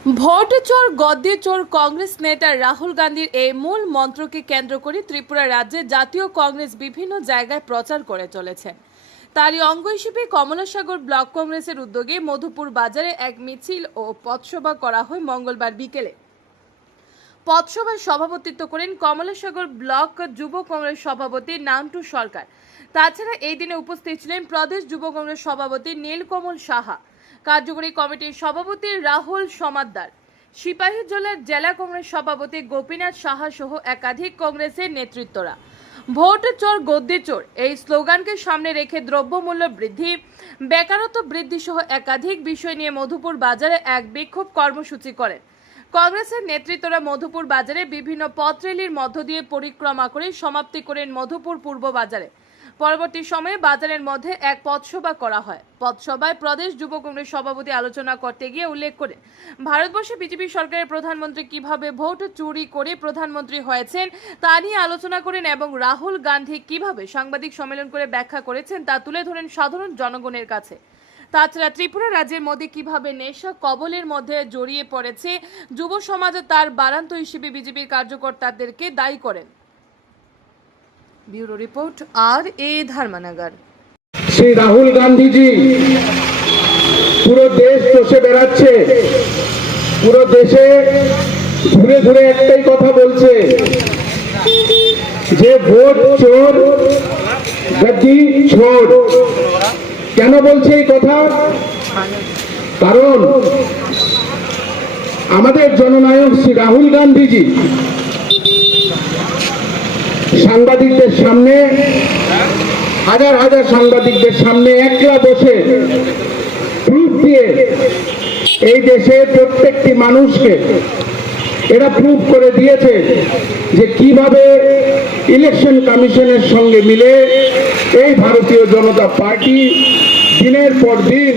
Vote চোর গদ্দে চোর কংগ্রেস নেতা রাহুল গান্ধীর এই মূল মন্ত্রকে কেন্দ্র করে ত্রিপুরা রাজ্যে জাতীয় কংগ্রেস বিভিন্ন জায়গায় প্রচার করে চলেছে। তারই অঙ্গ হিসেবে কমলাসাগর ব্লক কংগ্রেসের উদ্যোগে মধুপুর বাজারে এক মিছিল ও পথসভা করা হয় মঙ্গলবার বিকেলে। পথসভায় সভাপতিত্ব করেন কমলাসাগর ব্লক যুব কংগ্রেস সভাপতি নান্টু সরকার। তাছাড়া এই দিনে উপস্থিত ছিলেন প্রদেশ যুব কংগ্রেস সভাপতি নীলকমল সাহা। কার্যকরী কমিটির সভাপতি রাহুল সমাদ্দার। সিপাহীজলার জেলা কংগ্রেস সভাপতি গোপীনাথ সাহা সহ একাধিক কংগ্রেসের নেতৃত্বরা। ভোট চোর, গদ্দি চোর এই স্লোগানকে সামনে রেখে দ্রব্যমূল্য বৃদ্ধি, বেকারত্ব বৃদ্ধি সহ একাধিক বিষয় নিয়ে মধুপুর বাজারে এক বিক্ষোভ কর্মসূচি করেন। কংগ্রেসের নেতৃত্বরা মধুপুর বাজারে বিভিন্ন পথ রেলির মধ্য দিয়ে পরিক্রমা করে সমাপ্তি করেন মধুপুর পূর্ব বাজারে। পরবর্তী সময়ে বাজারের মধ্যে এক পথসভা করা হয়। পথসভায় প্রদেশ যুব কংগ্রেস সভাপতি আলোচনা করতে গিয়ে উল্লেখ করে, ভারতবর্ষে বিজেপি সরকারের প্রধানমন্ত্রী কীভাবে ভোট চুরি করে প্রধানমন্ত্রী হয়েছেন তা নিয়ে আলোচনা করেন এবং রাহুল গান্ধী কীভাবে সাংবাদিক সম্মেলন করে ব্যাখ্যা করেছেন তা তুলে ধরেন সাধারণ জনগণের কাছে। তাছাড়া ত্রিপুরা রাজ্যের মধ্যে কীভাবে নেশা কবলের মধ্যে জড়িয়ে পড়েছে, যুব সমাজ তার বারান্ত হিসেবে বিজেপির কার্যকর্তাদেরকে দায়ী করেন। ব্যুরো রিপোর্ট আর এ ধর্মনগর। শ্রী রাহুল গান্ধীজি পুরো দেশ চষে বেড়াচ্ছে। পুরো দেশে ঘুরে ঘুরে একটাই কথা বলছে। যে ভোট চোর গদ্দি ছোর কেন বলছে এই কথা? কারণ আমাদের জননায়ক শ্রী রাহুল গান্ধীজি সাংবাদিকদের সামনে, হাজার হাজার সাংবাদিকদের সামনে একলা বসে প্রুফ দিয়ে এই দেশে প্রত্যেকটি মানুষকে এরা প্রুফ করে দিয়েছে যে কীভাবে ইলেকশন কমিশনের সঙ্গে মিলে এই ভারতীয় জনতা পার্টি দিনের পর দিন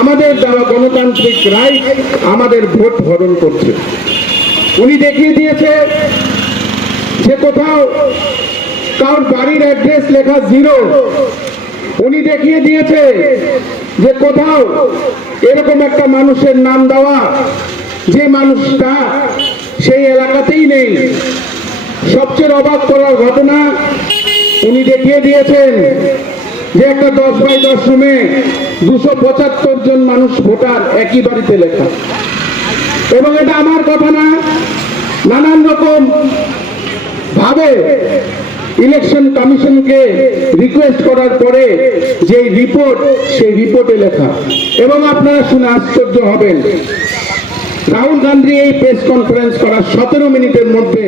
আমাদের দেওয়া গণতান্ত্রিক রাইট আমাদের ভোট হরণ করছে। উনি দেখিয়ে দিয়েছে যে কোথাও কারোর বাড়ির অ্যাড্রেস লেখা জিরো, উনি দেখিয়ে দিয়েছে যে কোথাও এরকম একটা মানুষের নাম দেওয়া, যে মানুষটা সেই এলাকাতেই নেই। সবচেয়ে অবাক করার ঘটনা, উনি দেখিয়ে দিয়েছেন যে একটা দশ বাই দশ রুমে দুশো পঁচাত্তর জন মানুষ ভোটার একই বাড়িতে লেখা। এবং এটা আমার কথা না, নানান রকম ভাবে ইলেকশন কমিশনকে রিকোয়েস্ট করার পরে যে রিপোর্ট সেই রিপোর্টে লেখা। এবং আপনারা শুনে আশ্চর্য হবেন, রাহুল গান্ধী এই প্রেস কনফারেন্স করার সতেরো মিনিটের মধ্যে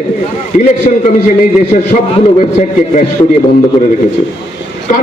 ইলেকশন কমিশন এই দেশের সবগুলো ওয়েবসাইটকে ক্র্যাশ করিয়ে বন্ধ করে রেখেছে।